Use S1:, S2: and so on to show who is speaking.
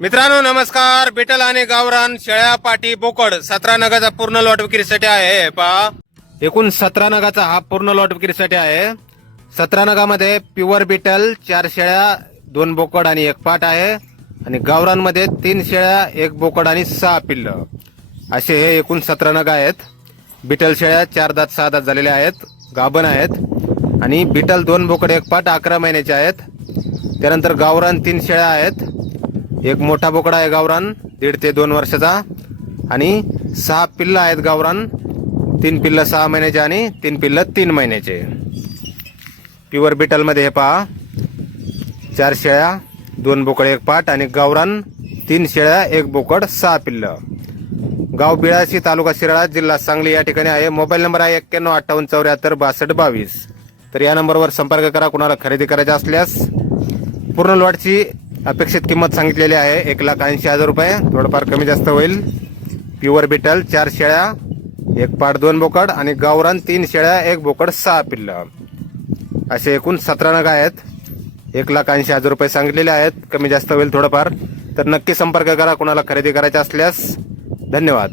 S1: मित्रांनो नमस्कार. बिटल आणि गावरान शेळ्या पाटी बोकड सतरा नगाचा पूर्ण लॉट विक्रीसाठी आहे. पहा. एकूण सतरा नगाचा हा पूर्ण लॉट विक्रीसाठी आहे. सतरा नगामध्ये प्युअर बिटल चार शेळ्या दोन बोकड आणि एक पाट आहे. आणि गावरानमध्ये तीन शेळ्या एक बोकड आणि सहा पिल्ल. असे हे एकूण सतरा नग आहेत. बिटल शेळ्या चार दात सहा दात झालेल्या आहेत. गाभण आहेत. आणि बिटल दोन बोकड एक पाट अकरा महिन्याचे आहेत. त्यानंतर गावरान तीन शेळ्या आहेत. एक मोठा बोकडा आहे गावरान दीड ते दोन वर्षाचा. आणि सहा पिल्लं आहेत गावरान तीन पिल्लं सहा महिन्याचे आणि तीन पिल्लं तीन महिन्याचे. प्युअर बिटलमध्ये हे पहा. चार शेळ्या दोन बोकड एक पाट आणि गावरान तीन शेळ्या एक बोकड सहा पिल्लं. गाव बिळाशी तालुका शिराळा जिल्हा सांगली या ठिकाणी आहे. मोबाईल नंबर आहे एक्क्याण्णव अठ्ठावन्न चौऱ्याहत्तर बासष्ट बावीस. तर या नंबरवर संपर्क करा. कुणाला खरेदी करायचा असल्यास पूर्ण लॉटची अपेक्षित किंमत सांगितलेली आहे. एक लाख ऐंशी हजार रुपये. थोडंफार कमी जास्त होईल. प्युअर बिटल चार शेळ्या एक पाट दोन बोकड आणि गावरान तीन शेळ्या एक बोकड सहा पिल्ल. असे एकूण सतरा नग आहेत. एक लाख ऐंशी हजार रुपये सांगितलेले आहेत. कमी जास्त होईल थोडंफार. तर नक्की संपर्क करा. कुणाला खरेदी करायचा असल्यास धन्यवाद.